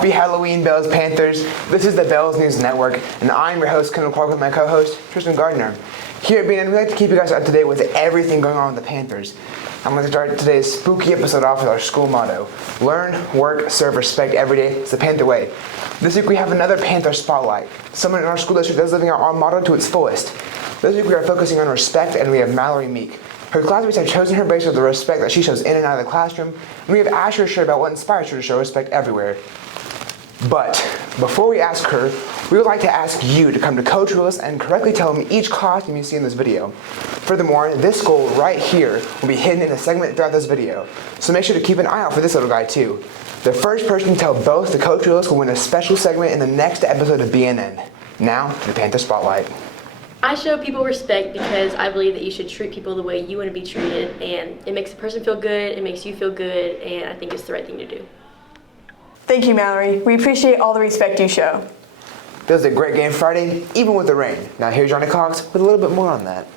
Happy Halloween, Bells Panthers. This is the Bells News Network, and I'm your host, Kendall Clark, with my co-host, Tristan Gardner. Here at BNN, we like to keep you guys up to date with everything going on with the Panthers. I'm going to start today's spooky episode off with our school motto: learn, work, serve, respect every day. It's the Panther way. This week we have another Panther spotlight. Someone in our school district that's living our motto to its fullest. This week we are focusing on respect, and we have Mallory Meek. Her classmates have chosen her based on the respect that she shows in and out of the classroom, and we have asked her to share about what inspires her to show respect everywhere. But before we ask her, we would like to ask you to come to Coach Willis and correctly tell him each costume you see in this video. Furthermore, this goal right here will be hidden in a segment throughout this video, so make sure to keep an eye out for this little guy too. The first person to tell both to Coach Willis will win a special segment in the next episode of BNN. Now, to the Panther Spotlight. I show people respect because I believe that you should treat people the way you want to be treated, and it makes the person feel good, it makes you feel good, and I think it's the right thing to do. Thank you, Mallory. We appreciate all the respect you show. This was a great game Friday, even with the rain. Now here's Johnny Cox with a little bit more on that.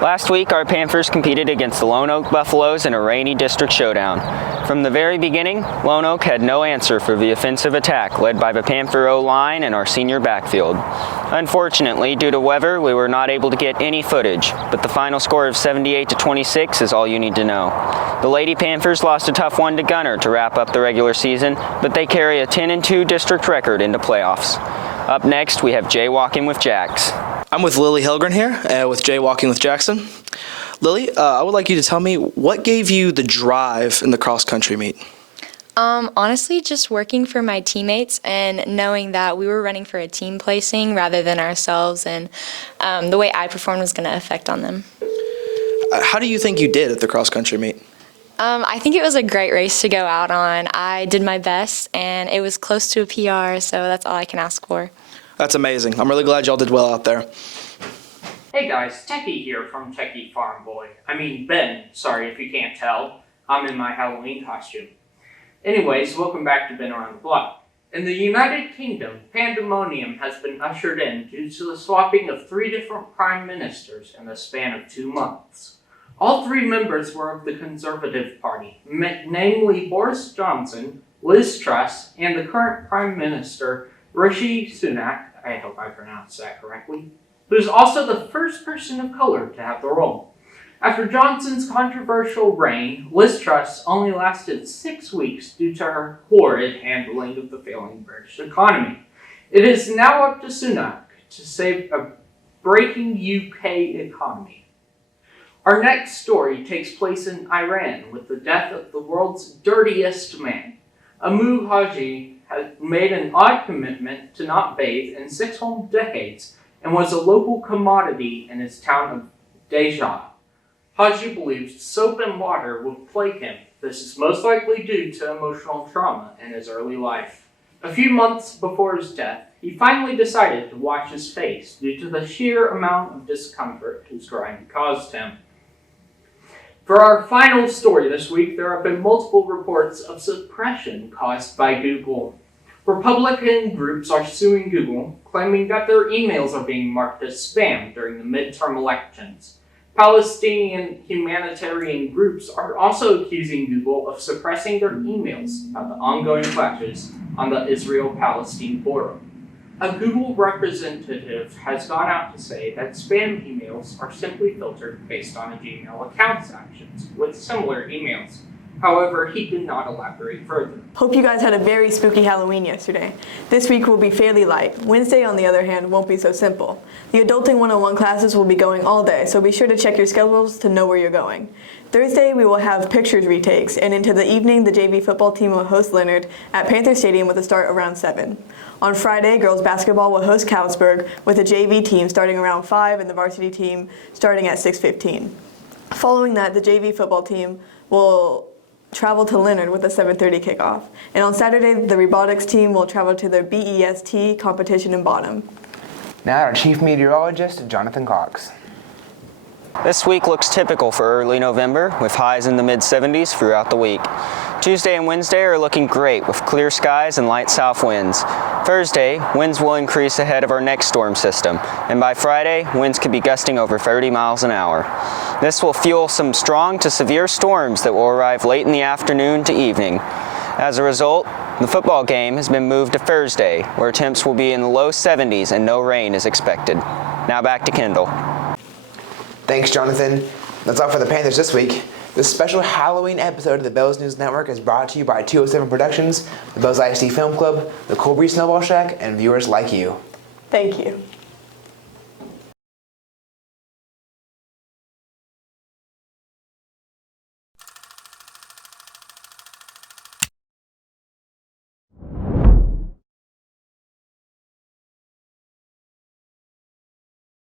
Last week, our Panthers competed against the Lone Oak Buffaloes in a rainy district showdown. From the very beginning, Lone Oak had no answer for the offensive attack led by the Panther O-line and our senior backfield. Unfortunately, due to weather, we were not able to get any footage, but the final score of 78-26 is all you need to know. The Lady Panthers lost a tough one to Gunner to wrap up the regular season, but they carry a 10-2 district record into playoffs. Up next, we have Jaywalking with Jax. I'm with Lily Hilgren here with Jaywalking with Jackson. Lily, I would like you to tell me what gave you the drive in the cross-country meet? Honestly, just working for my teammates and knowing that we were running for a team placing rather than ourselves, and the way I performed was going to affect on them. How do you think you did at the cross-country meet? I think it was a great race to go out on. I did my best, and it was close to a PR, so that's all I can ask for. That's amazing. I'm really glad y'all did well out there. Hey guys, Techie here from Techie Farm Boy. Ben, sorry if you can't tell. I'm in my Halloween costume. Anyways, welcome back to Ben Around the Block. In the United Kingdom, pandemonium has been ushered in due to the swapping of 3 different prime ministers in the span of 2 months. All 3 members were of the Conservative Party, namely Boris Johnson, Liz Truss, and the current Prime Minister, Rishi Sunak, I hope I pronounced that correctly, who is also the first person of color to have the role. After Johnson's controversial reign, Liz Truss only lasted 6 weeks due to her horrid handling of the failing British economy. It is now up to Sunak to save a breaking UK economy. Our next story takes place in Iran with the death of the world's dirtiest man. Amu Haji had made an odd commitment to not bathe in 6 whole decades and was a local commodity in his town of Deja. Haji believes soap and water will plague him. This is most likely due to emotional trauma in his early life. A few months before his death, he finally decided to wash his face due to the sheer amount of discomfort his grind caused him. For our final story this week, there have been multiple reports of suppression caused by Google. Republican groups are suing Google, claiming that their emails are being marked as spam during the midterm elections. Palestinian humanitarian groups are also accusing Google of suppressing their emails about the ongoing clashes on the Israel-Palestine border. A Google representative has gone out to say that spam emails are simply filtered based on a Gmail account's actions with similar emails. However, he did not elaborate further. Hope you guys had a very spooky Halloween yesterday. This week will be fairly light. Wednesday, on the other hand, won't be so simple. The Adulting 101 classes will be going all day, so be sure to check your schedules to know where you're going. Thursday, we will have pictures retakes, and into the evening, the JV football team will host Leonard at Panther Stadium with a start around 7. On Friday, girls basketball will host Callisburg with the JV team starting around 5 and the varsity team starting at 6:15. Following that, the JV football team will travel to Leonard with a 7:30 kickoff. And on Saturday, the robotics team will travel to their BEST competition in Bottom. Now our chief meteorologist, Jonathan Cox. This week looks typical for early November, with highs in the mid-70s throughout the week. Tuesday and Wednesday are looking great with clear skies and light south winds. Thursday, winds will increase ahead of our next storm system, and by Friday, winds could be gusting over 30 miles an hour. This will fuel some strong to severe storms that will arrive late in the afternoon to evening. As a result, the football game has been moved to Thursday, where temps will be in the low 70s and no rain is expected. Now back to Kendall. Thanks, Jonathan. That's all for the Panthers this week. This special Halloween episode of the Bells News Network is brought to you by 207 Productions, the Bells ISD Film Club, the Cool Breeze Snowball Shack, and viewers like you. Thank you.